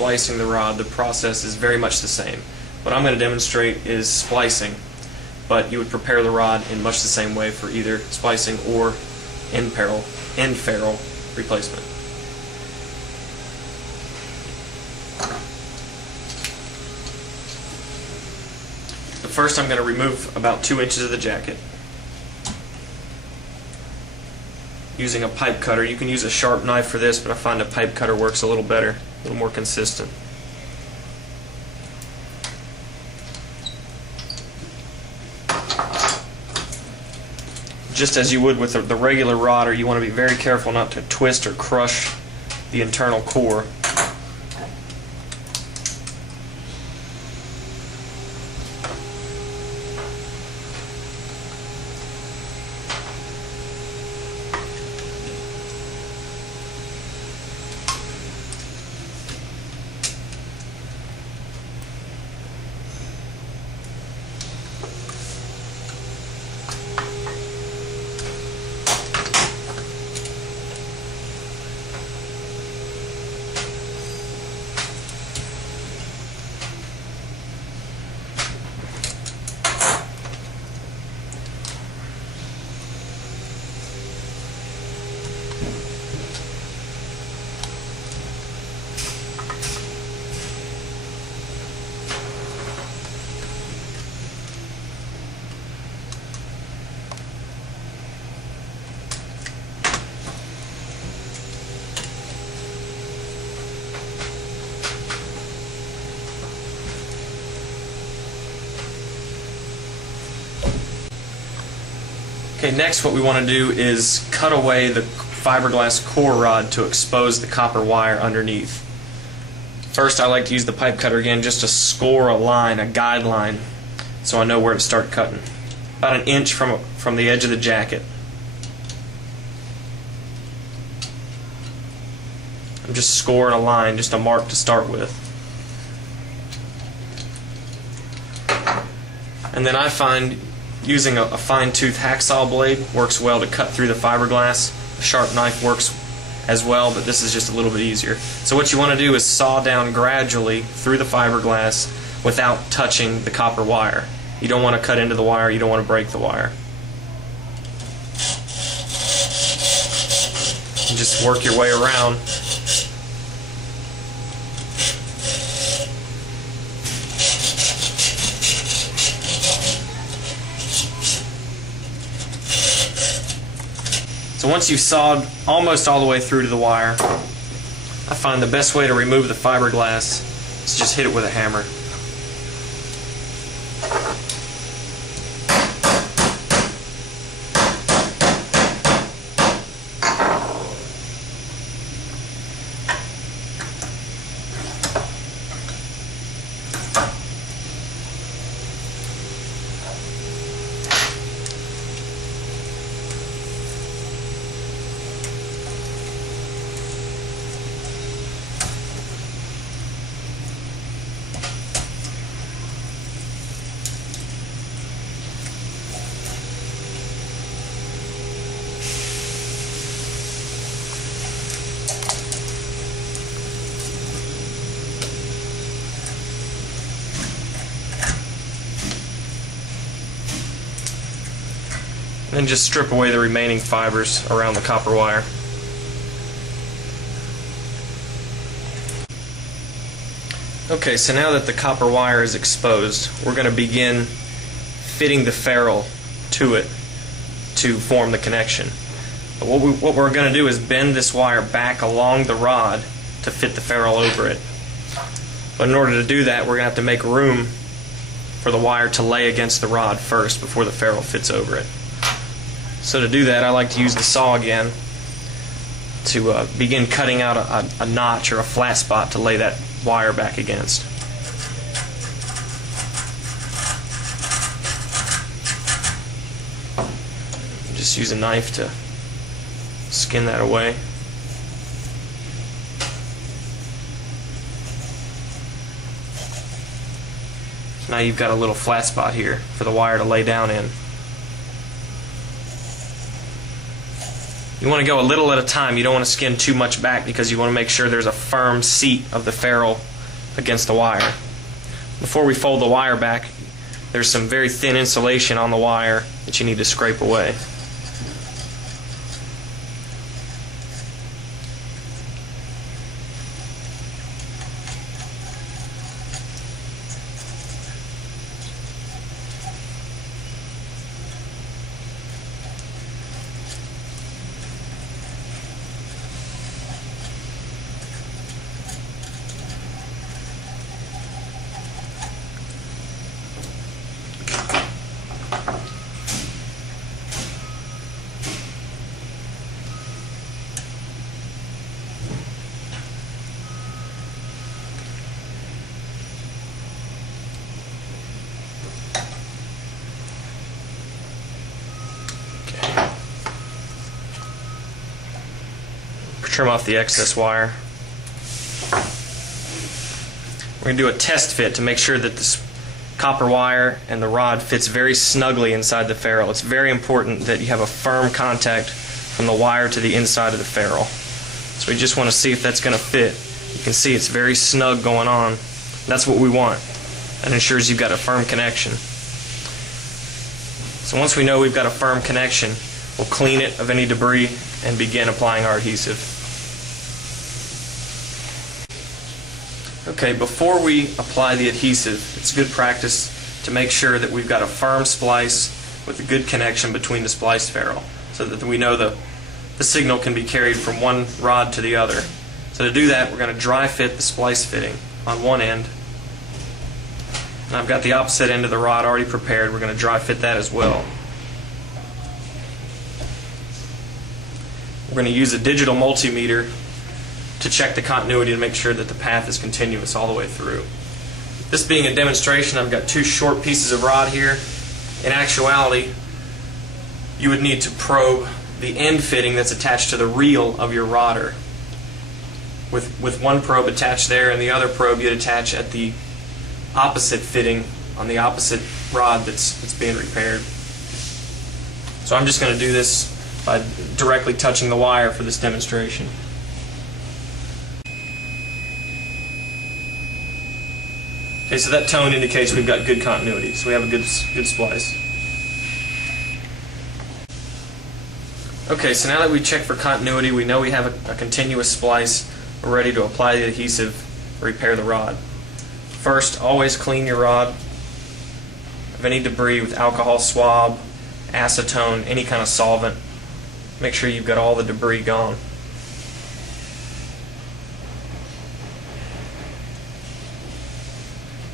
splicing the rod, the process is very much the same. What I'm going to demonstrate is splicing, but you would prepare the rod in much the same way for either splicing or end ferrule replacement. But first I'm going to remove about 2 inches of the jacket using a pipe cutter. You can use a sharp knife for this, but I find a pipe cutter works a little better, a little more consistent. Just as you would with the regular rodder, you want to be very careful not to twist or crush the internal core. Okay, next what we want to do is cut away the fiberglass core rod to expose the copper wire underneath. First I like to use the pipe cutter again just to score a line, a guideline, so I know where to start cutting. About 1 inch from the edge of the jacket. I'm just scoring a line, just a mark to start with. And then I find using a fine-tooth hacksaw blade works well to cut through the fiberglass. A sharp knife works as well, but this is just a little bit easier. So what you want to do is saw down gradually through the fiberglass without touching the copper wire. You don't want to cut into the wire, you don't want to break the wire. And just work your way around. So once you've sawed almost all the way through to the wire, I find the best way to remove the fiberglass is just hit it with a hammer. And just strip away the remaining fibers around the copper wire. Okay, so now that the copper wire is exposed, we're going to begin fitting the ferrule to it to form the connection. But what we're going to do is bend this wire back along the rod to fit the ferrule over it. But in order to do that, we're going to have to make room for the wire to lay against the rod first before the ferrule fits over it. So to do that, I like to use the saw again to begin cutting out a notch or a flat spot to lay that wire back against. Just use a knife to skin that away. Now you've got a little flat spot here for the wire to lay down in. You want to go a little at a time. You don't want to skin too much back because you want to make sure there's a firm seat of the ferrule against the wire. Before we fold the wire back, there's some very thin insulation on the wire that you need to scrape away. Trim off the excess wire. We're going to do a test fit to make sure that this copper wire and the rod fits very snugly inside the ferrule. It's very important that you have a firm contact from the wire to the inside of the ferrule. So we just want to see if that's going to fit. You can see it's very snug going on. That's what we want. That ensures you've got a firm connection. So once we know we've got a firm connection, we'll clean it of any debris and begin applying our adhesive. Okay, before we apply the adhesive, it's good practice to make sure that we've got a firm splice with a good connection between the splice ferrule so that we know the signal can be carried from one rod to the other. So to do that, we're going to dry fit the splice fitting on one end. And I've got the opposite end of the rod already prepared. We're going to dry fit that as well. We're going to use a digital multimeter to check the continuity to make sure that the path is continuous all the way through. This being a demonstration, I've got two short pieces of rod here. In actuality, you would need to probe the end fitting that's attached to the reel of your rodder. With one probe attached there and the other probe you'd attach at the opposite fitting on the opposite rod that's being repaired. So I'm just going to do this by directly touching the wire for this demonstration. Okay, so that tone indicates we've got good continuity, so we have a good splice. Okay, so now that we checked for continuity, we know we have a continuous splice. We're ready to apply the adhesive, repair the rod. First, always clean your rod of any debris with alcohol swab, acetone, any kind of solvent. Make sure you've got all the debris gone.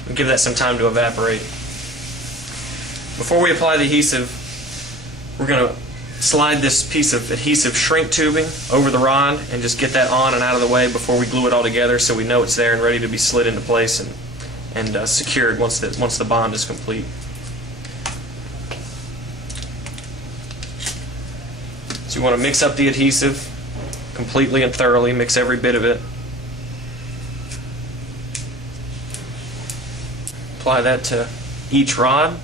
And give that some time to evaporate. Before we apply the adhesive, we're going to slide this piece of adhesive shrink tubing over the rod and just get that on and out of the way before we glue it all together so we know it's there and ready to be slid into place and secured once the bond is complete. So you want to mix up the adhesive completely and thoroughly, mix every bit of it. Apply that to each rod.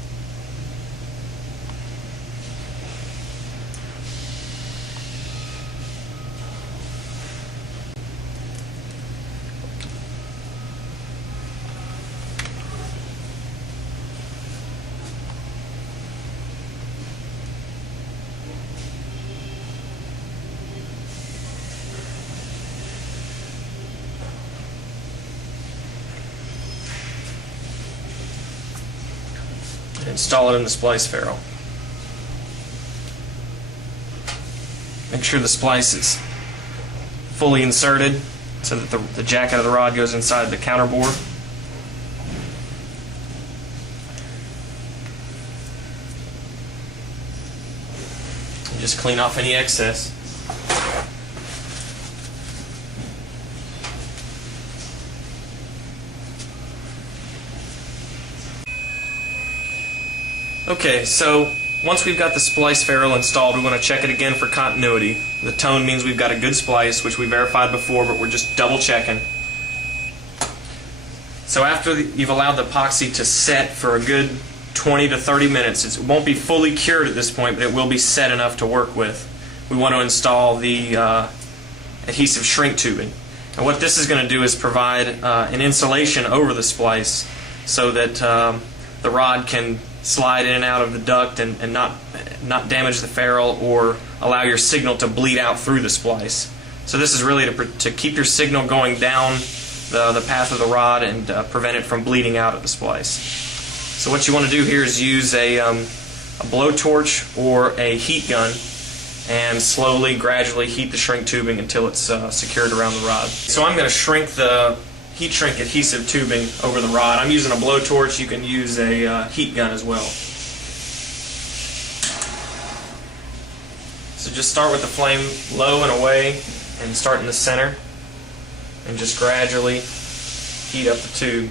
Install it in the splice ferrule. Make sure the splice is fully inserted so that the jacket of the rod goes inside the counterbore. And just clean off any excess. Okay, so once we've got the splice ferrule installed, we want to check it again for continuity. The tone means we've got a good splice, which we verified before, but we're just double checking. So after you've allowed the epoxy to set for a good 20 to 30 minutes, it won't be fully cured at this point, but it will be set enough to work with. We want to install the adhesive shrink tubing. And what this is going to do is provide an insulation over the splice so that the rod can slide in and out of the duct and not damage the ferrule or allow your signal to bleed out through the splice. So this is really to keep your signal going down the path of the rod and prevent it from bleeding out of the splice. So what you want to do here is use a blowtorch or a heat gun and slowly, gradually heat the shrink tubing until it's secured around the rod. So I'm going to shrink the heat shrink adhesive tubing over the rod. I'm using a blowtorch. You can use a heat gun as well. So just start with the flame low and away and start in the center and just gradually heat up the tube.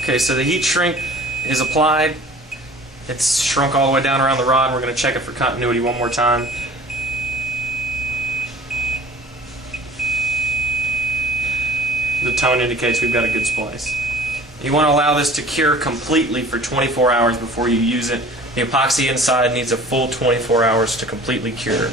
Okay, so the heat shrink is applied. It's shrunk all the way down around the rod. We're going to check it for continuity one more time. The tone indicates we've got a good splice. You want to allow this to cure completely for 24 hours before you use it. The epoxy inside needs a full 24 hours to completely cure.